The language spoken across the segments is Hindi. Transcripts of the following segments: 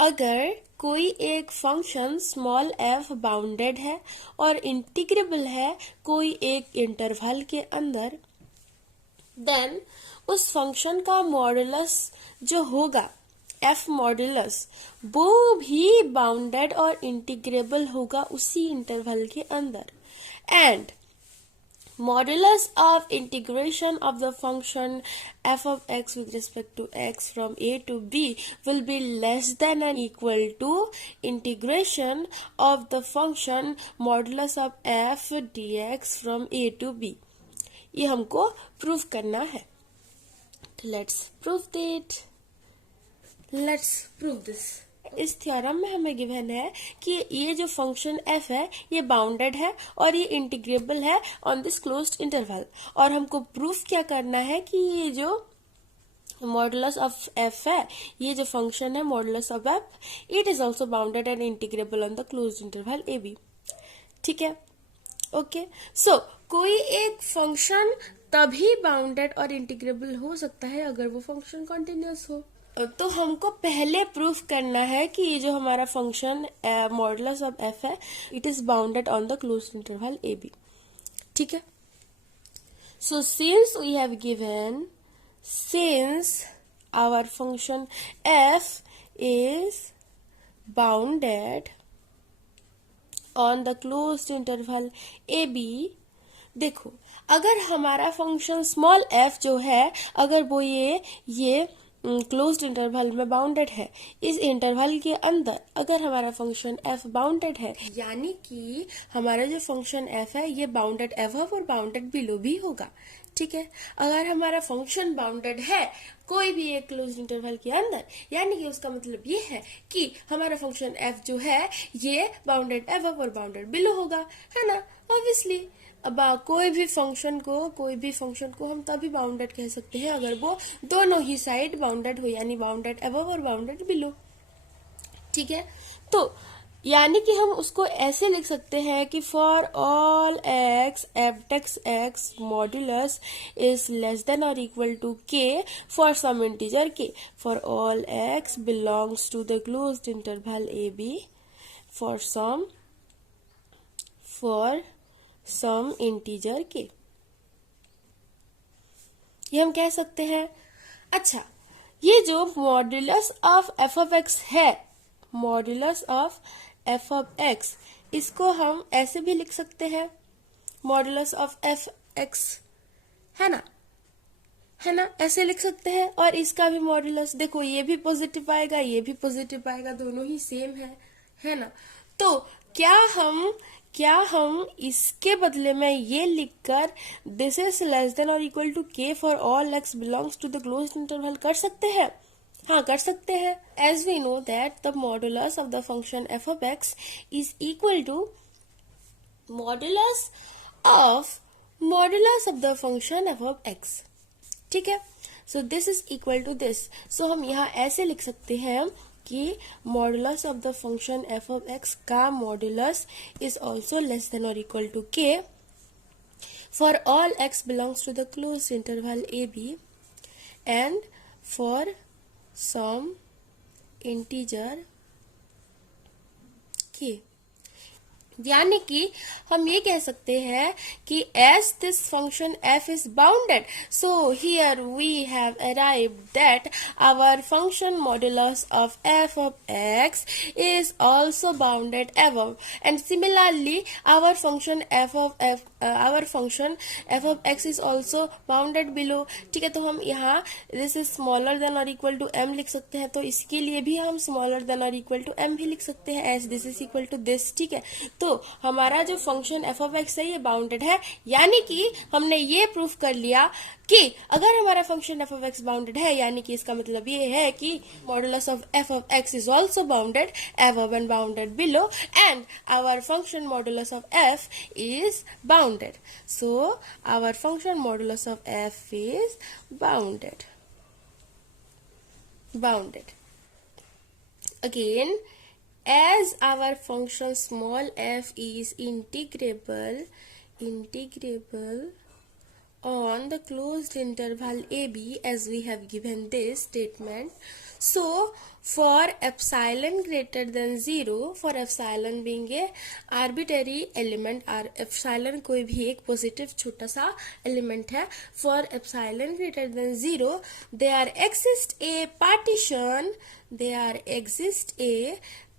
अगर कोई एक फंक्शन स्मॉल f बाउंडेड है और इंटीग्रेबल है कोई एक इंटरवल के अंदर, देन उस फंक्शन का मॉडुलस जो होगा f मॉडुलस, वो भी बाउंडेड और इंटीग्रेबल होगा उसी इंटरवल के अंदर. And modulus of integration of the function f of x with respect to x from a to b will be less than and equal to integration of the function modulus of f dx from a to b. ये हमको प्रूव करना है. तो let's prove this. इस थ्योरम में हमें गिवन है कि ये जो फंक्शन f है ये बाउंडेड है और ये इंटीग्रेबल है ऑन दिस क्लोज्ड इंटरवल, और हमको प्रूफ क्या करना है कि ये जो मॉडुलस ऑफ f है, ये जो फंक्शन है modulus of f, it is also bounded and integrable on the closed interval a b. ठीक है, ओके. सो कोई एक फंक्शन तभी बाउंडेड और इंटीग्रेबल हो सकता है अगर वो फंक्शन कॉन्टिन्यूअस हो. तो हमको पहले प्रूफ करना है कि ये जो हमारा फंक्शन मॉडुलस ऑफ f है, it is bounded on the closed interval a b. ठीक है. So since we have given, since our function f is bounded on the closed interval a b, देखो अगर हमारा फंक्शन स्मॉल f जो है, अगर वो ये क्लोज्ड इंटरवल में बाउंडेड है, इस इंटरवल के अंदर अगर हमारा फंक्शन f बाउंडेड है, यानी कि हमारा जो फंक्शन f है ये बाउंडेड अबव और बाउंडेड बिलो भी होगा. ठीक है. अगर हमारा फंक्शन बाउंडेड है कोई भी एक क्लोज्ड इंटरवल के अंदर, यानी कि उसका मतलब ये है कि हमारा फंक्शन f जो है ये बाउंडेड अबव और बाउंडेड बिलो होगा, है ना. ऑब्वियसली अब कोई भी फंक्शन को हम तभी बाउंडेड कह सकते हैं अगर वो दोनों ही साइड बाउंडेड हो, यानी बाउंडेड अबव और बाउंडेड बिलो. ठीक है. तो यानी कि हम उसको ऐसे लिख सकते हैं कि फॉर ऑल x एबटेक्स x modulus is less than और equal to k for some integer k, for all x belongs to the closed interval a b for some integer k. ये हम कह सकते हैं. अच्छा, ये जो modulus of f of x है, modulus of f of x, इसको हम ऐसे भी लिख सकते हैं, मॉड्यूलस ऑफ f x, है ना, ऐसे लिख सकते हैं. और इसका भी मॉड्यूलस, देखो ये भी पॉजिटिव आएगा, ये भी पॉजिटिव आएगा, दोनों ही सेम है ना. तो क्या हम इसके बदले में ये लिखकर दिस इज लेस देन और equal to k for all x belongs to the closed interval कर सकते हैं? हाँ, कर सकते हैं. As we know that the modulus of the function f of x is equal to modulus of the function f of x. ठीक है. So this is equal to this. सो हम यहाँ ऐसे लिख सकते हैं कि modulus of the function f of x का modulus is also less than और equal to k for all x belongs to the closed interval a b and for some integer k. यानी कि हम ये कह सकते हैं कि as this function f is bounded, so here we have arrived that our function modulus of f of x is also bounded above, and similarly our function f of x is also bounded below. ठीक है. तो हम यहाँ this is smaller than or equal to m लिख सकते हैं, तो इसके लिए भी हम smaller than or equal to m भी लिख सकते हैं as this is equal to this. ठीक है. तो हमारा जो फंक्शन f ऑफ x है ये बाउंडेड है, यानी कि हमने ये प्रूफ कर लिया कि अगर हमारा function f of x bounded है, यानी कि इसका मतलब ये है कि modulus of f of x is also bounded above and bounded below, and our function modulus of f is bounded. So our function modulus of f is bounded. Again, as our function small f is integrable on the closed interval a b, as we have given this statement, so for epsilon greater than 0, for epsilon being a arbitrary element, epsilon कोई भी एक पॉजिटिव छोटा सा एलिमेंट है, for epsilon greater than 0 there exists a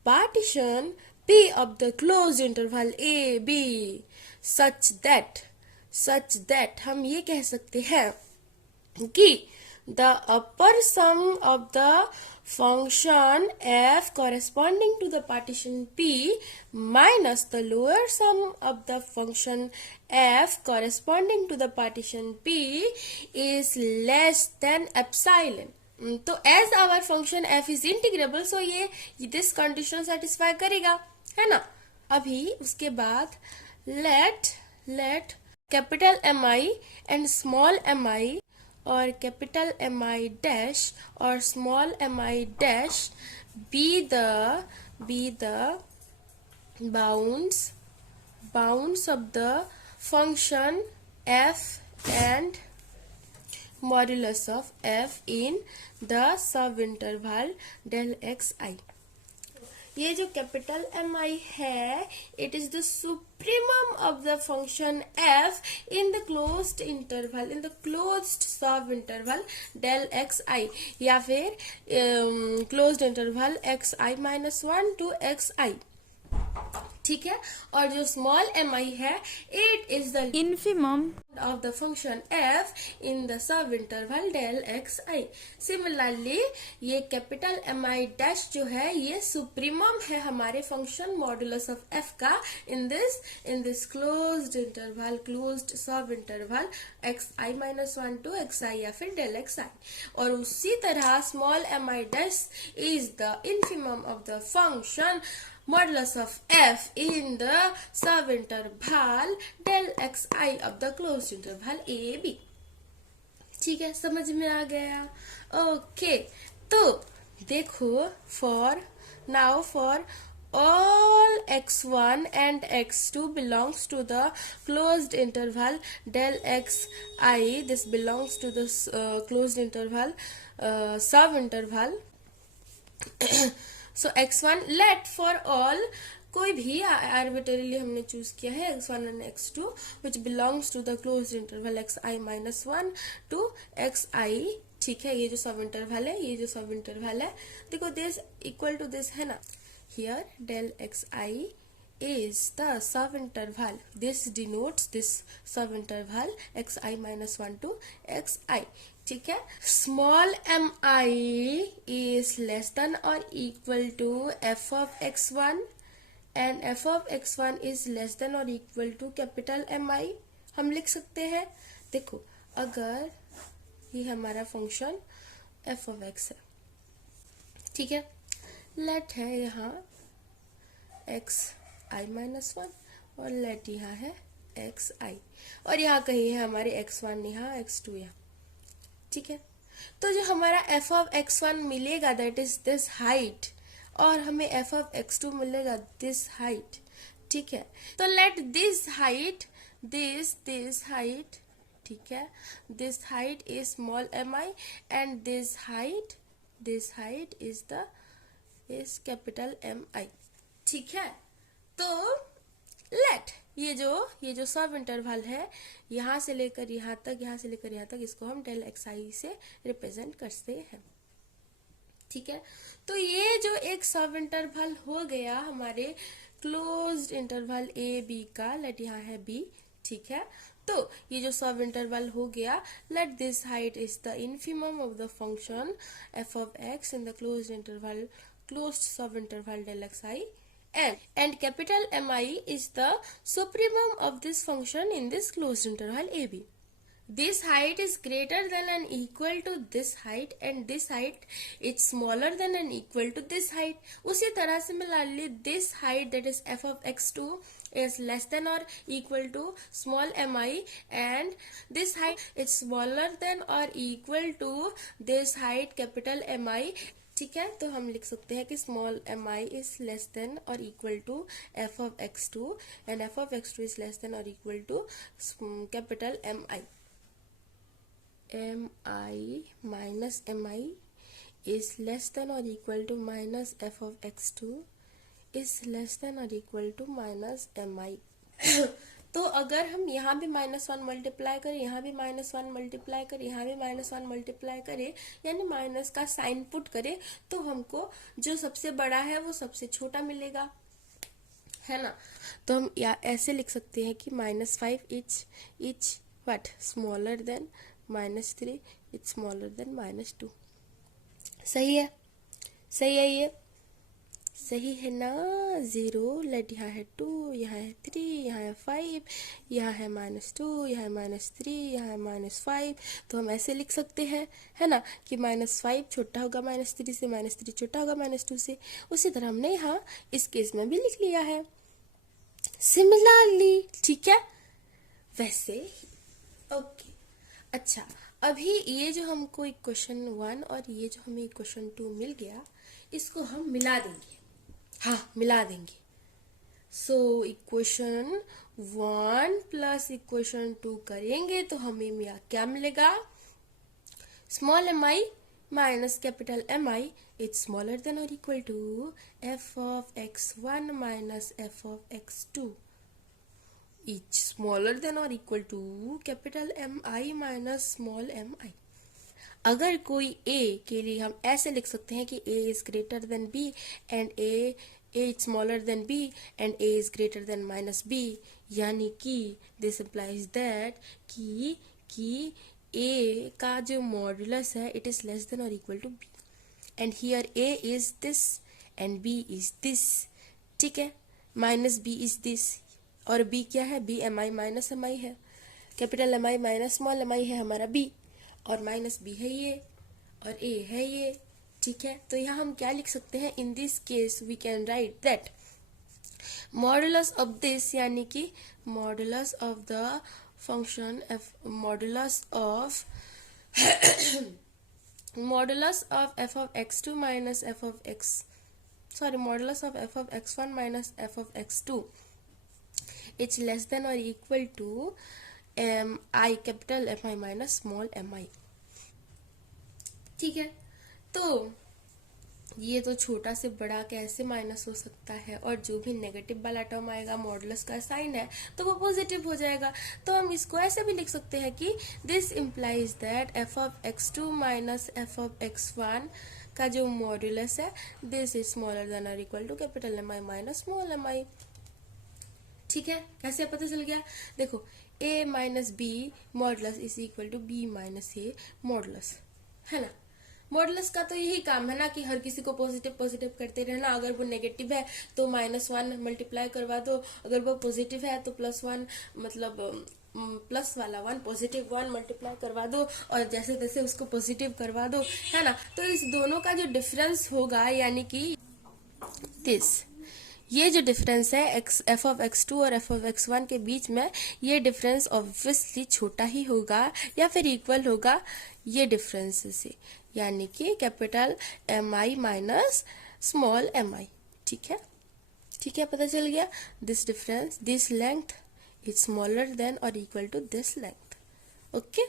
partition P of the closed interval a b such that हम ये कह सकते हैं कि the upper sum of the function f corresponding to the partition P minus the lower sum of the function f corresponding to the partition P is less than epsilon. तो as our function f is integrable, so ये this condition satisfy करेगा, है ना. अभी उसके बाद let capital Mi and small mi और कैपिटल mi dash और small mi dash be the bounds of the function f and modulus of f in the subinterval del xi. ये जो कैपिटल mi है, it is the supremum of the function f in the closed interval, in the closed subinterval del xi, या फिर closed interval xi minus 1 to xi. ठीक है. और जो स्मॉल mi है, it is the infimum of the function f in the subinterval del xi. Similarly, ये कैपिटल mi dash जो है, ये सुप्रीमम है हमारे फंक्शन मॉडुलस ऑफ f का in this closed interval, closed subinterval xi minus 1 to xi या फिर del xi. और उसी तरह small mi dash is the infimum of the function modulus of f in the subinterval del xi of the closed interval a b. ठीक है, समझ में आ गया. ओके, तो देखो for all x1 and x2 belongs to the closed interval del xi, this belongs to the closed interval subinterval. So x1 let for all कोई भी आर्बिट्रेरीली हमने चूज किया है x1 and x2 which belongs to the closed interval xi minus 1 to xi. ठीक है, ये जो सब इंटरवल है, देखो this equal to this है ना. Here del xi is the sub interval, this denotes this sub interval xi minus 1 to xi. ठीक है. Small mi is less than or equal to f of x1 and f of x1 is less than or equal to capital mi. हम लिख सकते हैं, देखो अगर ये हमारा फंक्शन f of x है, ठीक है, लेट है यहाँ xi minus 1 और लेट यहाँ है xi और यहाँ कहीं है हमारे x1 यहाँ x2 यहाँ. ठीक है, तो जो हमारा f of x1 मिलेगा दैट इज दिस हाइट और हमें f of x2 मिलेगा दिस हाइट. ठीक है, तो लेट दिस हाइट ठीक है, this height is small mi and this height is capital mi. ठीक है, तो लेट ये जो सब इंटरवल है, यहां से लेकर यहां तक, इसको हम डेल xi से रिप्रेजेंट करते हैं. ठीक है, तो ये जो एक सब इंटरवल हो गया हमारे क्लोज्ड इंटरवल ए बी का, लेट यहाँ है b. ठीक है, तो ये जो सब इंटरवल हो गया, let this height is the infimum of the function f of x in the closed sub interval del xi. And capital Mi is the supremum of this function in this closed interval AB. This height is greater than and equal to this height and this height is smaller than and equal to this height. उसी तरह similarly this height that is f of x2 is less than or equal to small mi and this height is smaller than or equal to this height capital Mi. ठीक है, तो हम लिख सकते हैं कि small mi is less than और equal to f of x2 and f of x2 is less than और equal to capital mi. mi minus mi is less than or equal to minus f of x2 is less than or equal to minus mi. तो अगर हम यहाँ भी -1 मल्टीप्लाई करें, यहाँ भी -1 मल्टीप्लाई करें, यहाँ भी -1 मल्टीप्लाई करें, यानी माइनस का साइन पुट करें, तो हमको जो सबसे बड़ा है वो सबसे छोटा मिलेगा, है ना। तो हम या ऐसे लिख सकते हैं कि -5 etch what smaller than -3 etch smaller than -2। सही है, सही है, ये सही है ना। 0 लेट, यहाँ है 2, यहाँ है 3, यहाँ है 5, यहाँ है -2, यहाँ है -3, यहाँ है -5। तो हम ऐसे लिख सकते हैं, है ना, कि -5 छोटा होगा -3 से, -3 छोटा होगा -2 से। उसी तरह हमने यहाँ इस केस में भी लिख लिया है सिमिलरली, ठीक है, वैसे ही। ओके, अच्छा, अभी ये जो हमको इक्वेशन 1 और ये जो हमें इक्वेशन 2 मिल गया, इसको हम मिला देंगे, हाँ मिला देंगे। सो इक्वेशन 1 प्लस इक्वेशन 2 करेंगे तो हमें क्या मिलेगा, small mi minus capital mi is smaller than और equal to f of x1 minus f of x2 is smaller than और equal to capital mi minus small mi। अगर कोई a के लिए हम ऐसे लिख सकते हैं कि a is greater than b and a is smaller than b and a is greater than minus b, यानी कि दिस इम्प्लाइज दैट कि a का जो मॉड्यूलस है इट इज लेस देन और equal to b and here a is this and b is this, ठीक है, माइनस b इज दिस, और b क्या है, b mi माइनस mi है, capital mi minus small mi है हमारा b, और माइनस b है ये, और a है ये, ठीक है। तो यहाँ हम क्या लिख सकते हैं, in this case we can write that modulus of this, यानी कि modulus of the function modulus of f of x2 minus f of x, sorry, modulus of f of x1 minus f of x2 it's less than or equal to I capital mi minus small mi, ठीक है। तो ये तो छोटा से बड़ा कैसे माइनस हो सकता है, और जो भी नेगेटिव वाला टर्म आएगा मॉडुलस का साइन है तो वो पॉजिटिव हो जाएगा। तो हम इसको ऐसे भी लिख सकते हैं कि this implies that f of x2 minus f of x1 का जो मॉडुलस है दिस इज स्मॉलर देन और equal to capital mi minus small mi, ठीक है। कैसे पता चल गया, देखो a माइनस b modulus is equal to b minus a modulus, है ना। मॉडुलस का तो यही काम है ना कि हर किसी को पॉजिटिव पॉजिटिव करते रहना, अगर वो नेगेटिव है तो -1 मल्टीप्लाई करवा दो, अगर वो पॉजिटिव है तो +1 मतलब प्लस वाला 1 पॉजिटिव 1 मल्टीप्लाई करवा दो, और जैसे तैसे उसको पॉजिटिव करवा दो, है ना। तो इस दोनों का जो डिफरेंस होगा, यानी कि दिस, ये जो डिफरेंस है f of x2 और f of x1 के बीच में, ये डिफरेंस ऑब्वियसली छोटा ही होगा या फिर इक्वल होगा ये डिफरेंस से, यानी कि कैपिटल mi माइनस स्मॉल mi, ठीक है, ठीक है, पता चल गया। This difference, this length is smaller than और equal to this length, okay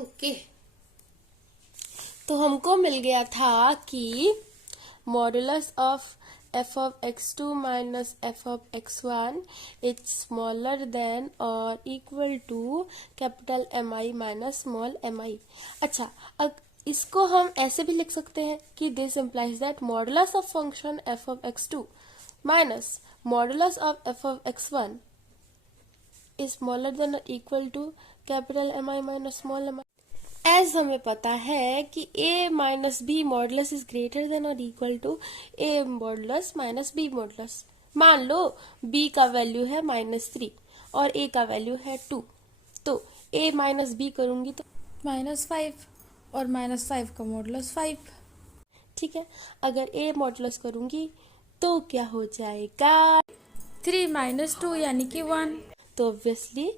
okay. तो हमको मिल गया था कि modulus of f of x2 minus f of x1 it's smaller than or equal to capital mi minus small mi। अच्छा, अब इसको हम ऐसे भी लिख सकते हैं कि this implies that modulus of function f of x2 minus modulus of f of x1 is smaller than or equal to capital mi minus small mi। As हमें पता है कि a minus b modulus is greater than और equal to a modulus minus b modulus. मान लो b का वैल्यू है -3 और a का वैल्यू है 2, तो a माइनस बी करूंगी तो -5 और -5 का मॉडुलस 5, ठीक है। अगर a मॉडुलस करूंगी तो क्या हो जाएगा, 3 - 2 यानी कि 1। तो obviously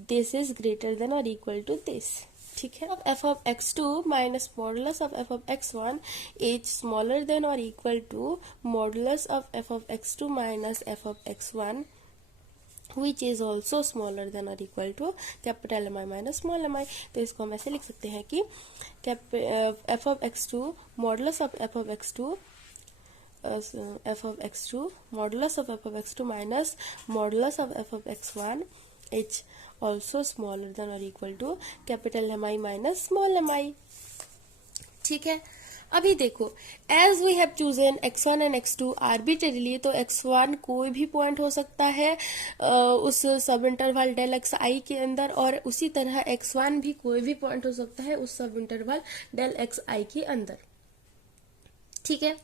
this is greater than और इक्वल टू दिस, ठीक है। f of x2 minus modulus of f of x1 is smaller than और equal to modulus of f of x2 minus f of x1 which is also smaller than और equal to capital m i minus small m i. तो इसको हम ऐसे लिख सकते हैं कि f of x two modulus of f of x two f of x2 modulus of f of x2 minus modulus of f of x1 is also smaller than or equal to capital Mi minus small mi। ठीक है, अभी देखो as we have chosen x1 and x2 arbitrarily, तो x1 कोई भी पॉइंट हो सकता है उस सब इंटरवल डेल एक्स आई के अंदर, और उसी तरह x1 भी कोई भी पॉइंट हो सकता है उस सब इंटरवल डेल एक्स आई के अंदर। ठीक है,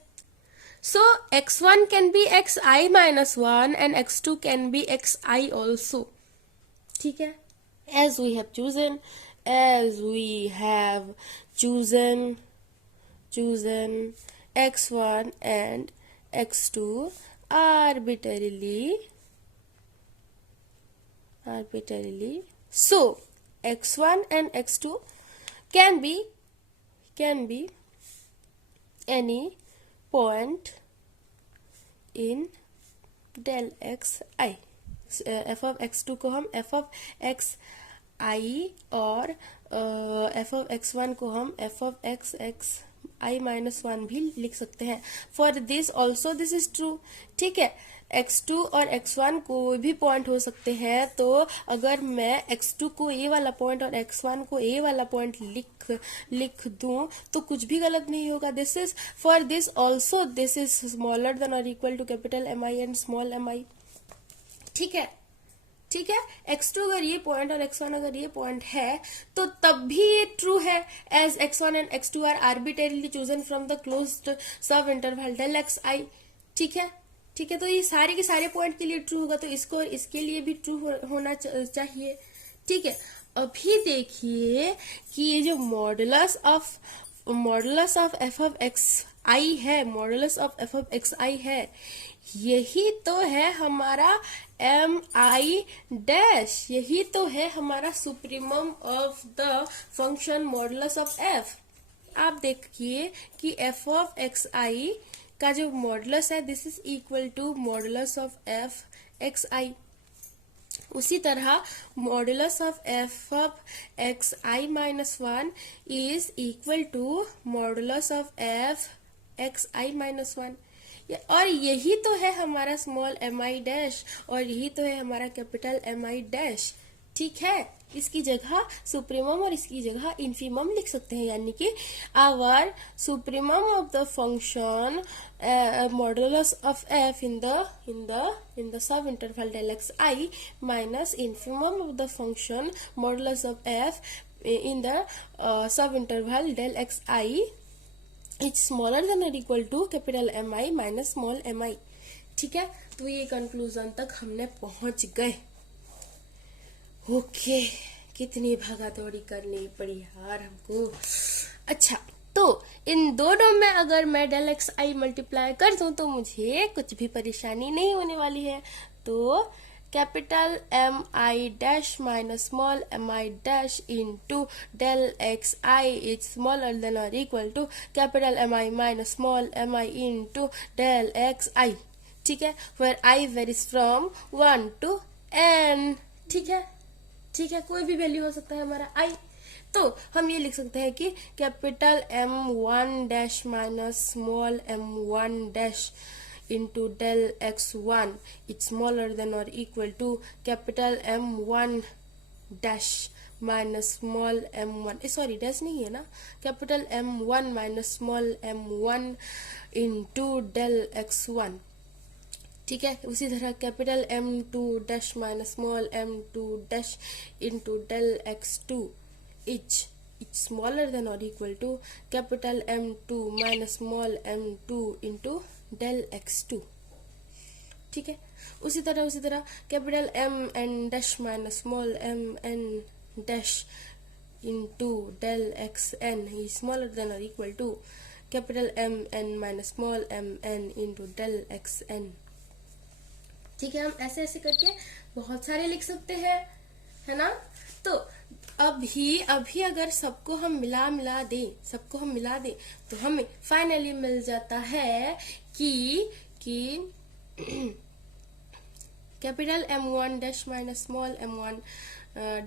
so x1 can be xi minus 1 and x2 can be xi also। ठीक है, as we have chosen x1 and x2 arbitrarily, so x1 and x2 can be any point in del x i। f of x2 को हम f of x i और f of x1 को हम f of x i minus 1 भी लिख सकते हैं। For this also this is true. ठीक है, x2 और x1 कोई भी पॉइंट हो सकते हैं, तो अगर मैं x2 को a वाला पॉइंट और x1 को a वाला पॉइंट लिख दूं तो कुछ भी गलत नहीं होगा। This is for this also this is smaller than और equal to capital m i and small m i. ठीक है, ठीक है, x2 अगर ये पॉइंट और x1 अगर ये पॉइंट है तो तब भी ये ट्रू है, as x1 and x2 are arbitrarily chosen from the closed sub interval del x i. ठीक है, ठीक है, तो ये सारे के सारे पॉइंट के लिए ट्रू होगा, तो इसको और इसके लिए भी ट्रू होना चाहिए। ठीक है, अभी देखिए कि ये जो modulus of f of x i है, modulus of f of x i है, यही तो है हमारा एम आई डैश, यही तो है हमारा supremum of the function modulus of F. आप देखिए कि एफ ऑफ एक्स आई का जो मॉडुलस है this is equal to modulus of f x i. उसी तरह modulus of f of x i minus 1 is equal to modulus of f x i minus 1। और यही तो है हमारा स्मॉल एम आई डैश, और यही तो है हमारा कैपिटल एम आई डैश। ठीक है, इसकी जगह सुप्रीमम और इसकी जगह इन्फीमम लिख सकते हैं, यानी कि our supremum of the function modulus of f in the sub interval del x i minus infimum of the function modulus of f in the sub interval del x i is smaller than और equal to capital m i minus small m i. ठीक है, तो ये कंक्लूजन तक हमने पहुंच गए। ओके, कितनी भागा दौड़ी करनी पड़ी यार हमको। अच्छा, तो इन दोनों में अगर मैं डेल एक्स आई मल्टीप्लाई कर दूं तो मुझे कुछ भी परेशानी नहीं होने वाली है। तो capital m i dash minus small m i dash into del x i is smaller than और equal to capital m i minus small m i into del x i. ठीक है, where i varies from 1 to n। ठीक है, ठीक है, कोई भी वैल्यू हो सकता है हमारा आई। तो हम ये लिख सकते हैं कि capital M1 dash minus small m1 dash into del x1 it's smaller than or equal to capital M1 dash minus small m1, sorry dash नहीं है ना, capital M1 minus small m1 into del x1। ठीक है, उसी तरह capital M2 dash minus small m2 dash into del x2 is smaller than और equal to capital M2 minus small m2 into del x2। ठीक है, उसी तरह कैपिटल M n dash minus small m n dash into del x n is smaller than और equal to capital M n minus small m n into del x n। ठीक है, हम ऐसे ऐसे करके बहुत सारे लिख सकते हैं, है ना। तो अभी अगर सबको हम मिला दें तो हमें फाइनली मिल जाता है कि capital M1 dash minus small M1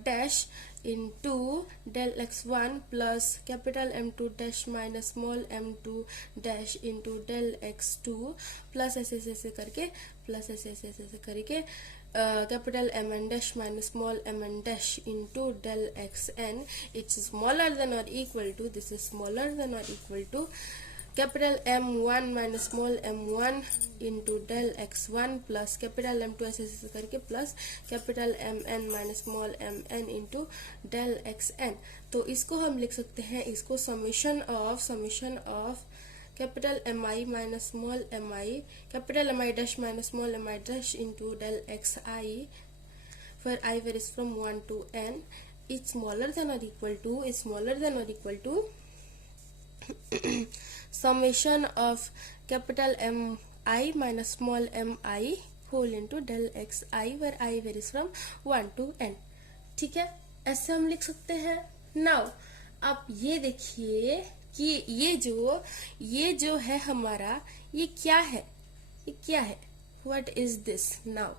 dash into del x1 plus capital M2 dash minus small M2 dash into del x2 plus ऐसे करके प्लस ऐसे करके capital Mn dash minus small mn dash into del xn, it's smaller than or equal to, this is smaller than or equal to capital M1 minus small M1 into del x1 plus capital M2 ऐसे करके plus capital Mn minus small mn into del xn। तो इसको हम लिख सकते हैं, इसको summation of capital Mi minus small mi capital Mi dash minus small mi dash into del xi for I varies from 1 to n, it's smaller than or equal to summation of capital Mi minus small mi whole into del xi where I varies from 1 to n। ठीक है, ऐसे हम लिख सकते हैं। नाउ आप ये देखिए कि ये जो है हमारा, ये क्या है, व्हाट इज दिस? नाउ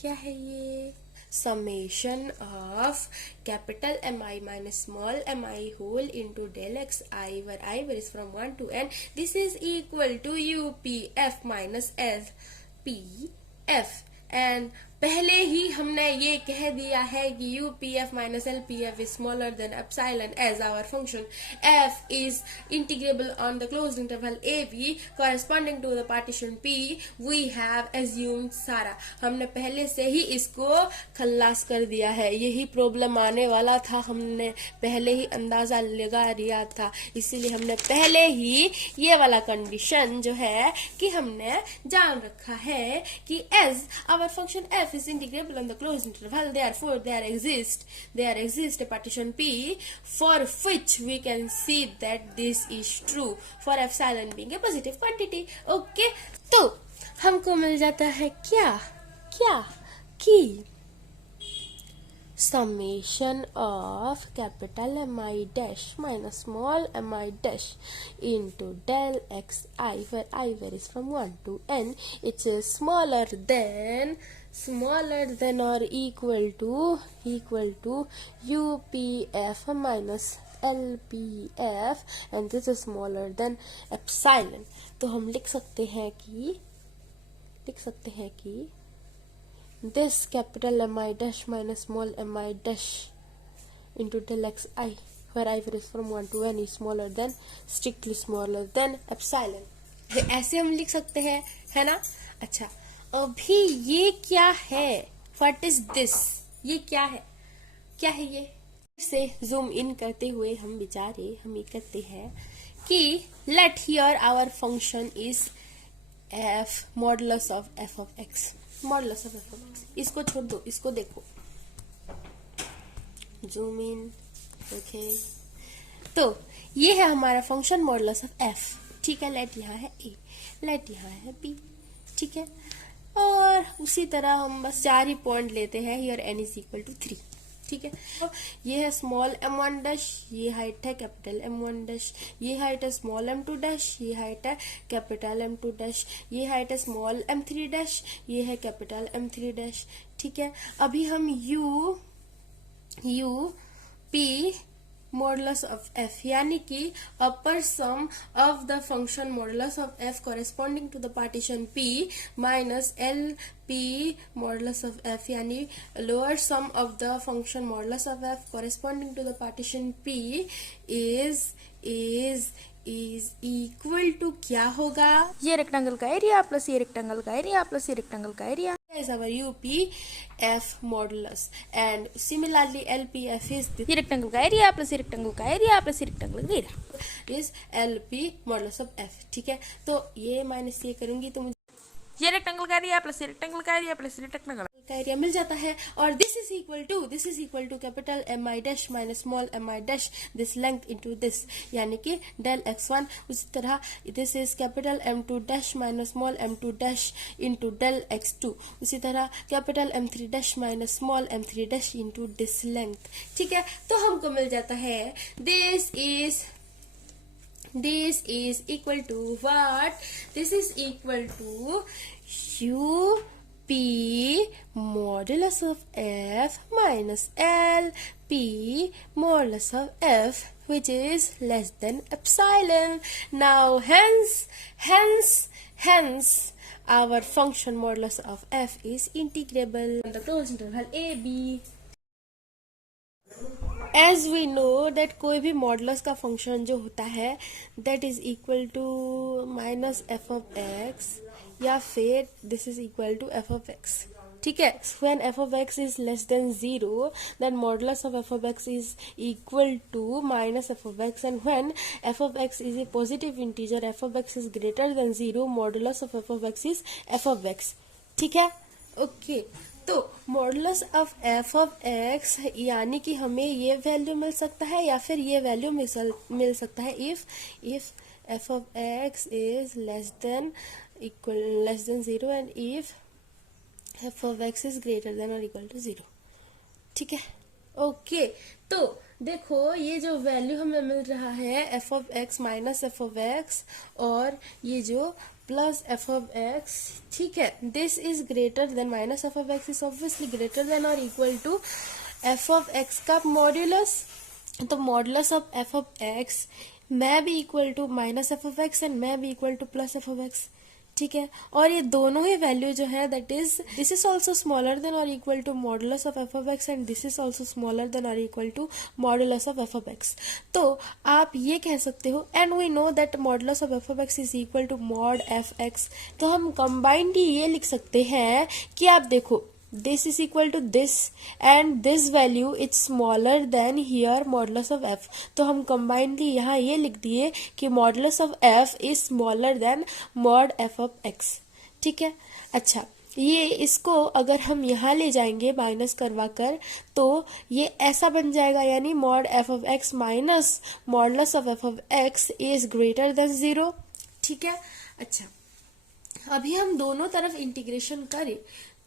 क्या है ये? summation of capital Mi minus small mi whole into del xi where I varies from 1 to n, this is equal to UPF minus SPF। and पहले ही हमने ये कह दिया है कि UPF minus LPF is smaller than epsilon as our function f is integrable on the closed interval AB corresponding to the partition P, we have assumed सारा। हमने पहले से ही इसको खल्लास कर दिया है, यही प्रॉब्लम आने वाला था, हमने पहले ही अंदाजा लगा लिया था, इसीलिए हमने पहले ही ये वाला कंडीशन जो है कि हमने जान रखा है कि as our function f is integrable on the closed interval, therefore there exists a partition P for which we can see that this is true for epsilon being a positive quantity। okay, तो हमको मिल जाता है क्या कि summation of capital Mi dash minus small mi dash into del xi where I varies from 1 to n, it's smaller than or equal to UPF minus LPF and this is smaller than epsilon। तो हम लिख सकते हैं कि this capital Mi dash minus small mi dash into del xi where I varies from 1 to n is strictly smaller than epsilon। ऐसे हम लिख सकते हैं, है ना? अच्छा, अभी ये क्या है? What is this? ये क्या है ये? से जूम इन करते हुए हम ये करते हैं कि let here our function is f modulus of f of x। इसको छोड़ दो, इसको देखो, जूम इन। ओके, तो ये है हमारा फंक्शन मॉडुलस ऑफ f। ठीक है, लेट यहाँ है a, लेट यहाँ है b। ठीक है, और उसी तरह हम बस 4 ही पॉइंट लेते हैं। Here n is equal to 3। ठीक है, तो ये है स्मॉल m1 डैश, ये हाइट है कैपिटल M1 डैश, ये हाइट है स्मॉल m2 डैश, ये हाइट है कैपिटल M2 डैश, ये हाइट है स्मॉल m3 डैश, ये है कैपिटल M3 डैश। ठीक है, अभी हम u p modulus of f यानी कि upper sum of the function modulus of f corresponding to the partition p minus l p modulus of f यानी lower sum of the function modulus of f corresponding to the partition p is equal to क्या होगा? ये रेक्टेंगल का एरिया प्लस ये रेक्टेंगल का एरिया प्लस ये रेक्टेंगल का area is our UPF modulus and similarly LPF is ये रेक्टेंगल का एरिया प्लस ये रेक्टेंगल का एरिया प्लस ये रेक्टेंगल का area is LP modulus of F। ठीक है, तो ये माइनस ये करूंगी तो मुझे ये रेक्टेंगल का एरिया प्लस ये रेक्टेंगल का एरिया प्लस ये रेक्टेंगल का एरिया मिल जाता है। और this is equal to capital Mi dash minus small mi dash this length into this यानी कि डेल x1। उसी तरह this is capital M2 dash minus small m2 dash into del x2। उसी तरह capital M3 dash minus small m3 dash into this length. ठीक है, तो हमको मिल जाता है this is equal to what? This is equal to P modulus of f minus L P modulus of f, which is less than epsilon. Now hence our function modulus of f is integrable on the closed interval a b. As we know that कोई भी मॉडुलस का फंक्शन जो होता है that is equal to minus f of x या फिर this is equal to f of x. ठीक है, when f of x is less than 0 then modulus of f of x is equal to minus f of x, and when f of x is a positive integer f of x is greater than 0 modulus of f of x is f of x. ठीक है, ओके तो modulus of f of x यानी कि हमें ये वैल्यू मिल सकता है या फिर ये वैल्यू मिल सकता है if F of x is less then 0 and if F of x is greater than और इक्वल टू 0. ठीक है, ओके तो देखो ये जो वैल्यू हमें मिल रहा है f of x minus f of x और ये जो प्लस एफ ऑफ एक्स, ठीक है, this is greater than minus f of x is obviously greater than और equal to f of x का मॉड्यूलस. तो modulus of f of x मैं भी equal to minus f of x and मैं भी equal to plus f of x. ठीक है, और ये दोनों ही वैल्यू जो है that is this is also smaller than और equal to modulus of f of x and this is also smaller than और equal to modulus of f of x. तो आप ये कह सकते हो and we know that modulus of f of x is equal to mod f x. तो हम कंबाइंडली ये लिख सकते हैं कि आप देखो this is equal to this and this value it's smaller than here modulus of f. तो हम combinedly यहाँ ये लिख दिए कि modulus of f is smaller than mod f of x. ठीक है, अच्छा ये इसको अगर हम यहाँ ले जाएंगे माइनस करवा कर तो ये ऐसा बन जाएगा यानी mod f of x minus modulus of f of x is greater than 0. ठीक है, अच्छा अभी हम दोनों तरफ इंटीग्रेशन करें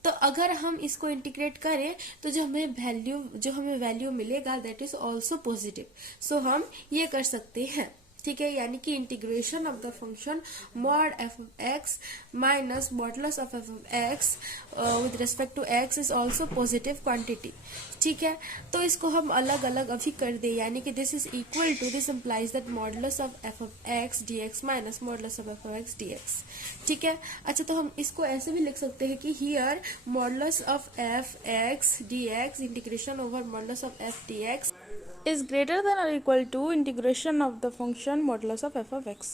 तो अगर हम इसको इंटीग्रेट करें तो जो हमें वैल्यू मिलेगा that is also positive. So हम ये कर सकते हैं. ठीक है, यानी कि integration of the function mod f of x minus modulus of f of x with respect to x is also positive quantity. ठीक है, तो इसको हम अलग अलग अभी कर दे यानी कि this is equal to this implies that modulus of f of x d x minus modulus of f of x d x. ठीक है, अच्छा तो हम इसको ऐसे भी लिख सकते हैं कि here modulus of f x d x integration over modulus of F D x is greater than or equal to integration of the function modulus of f of x,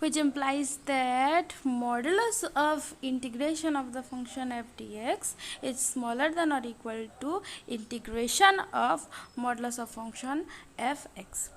which implies that modulus of integration of the function f dx is smaller than or equal to integration of modulus of function f x.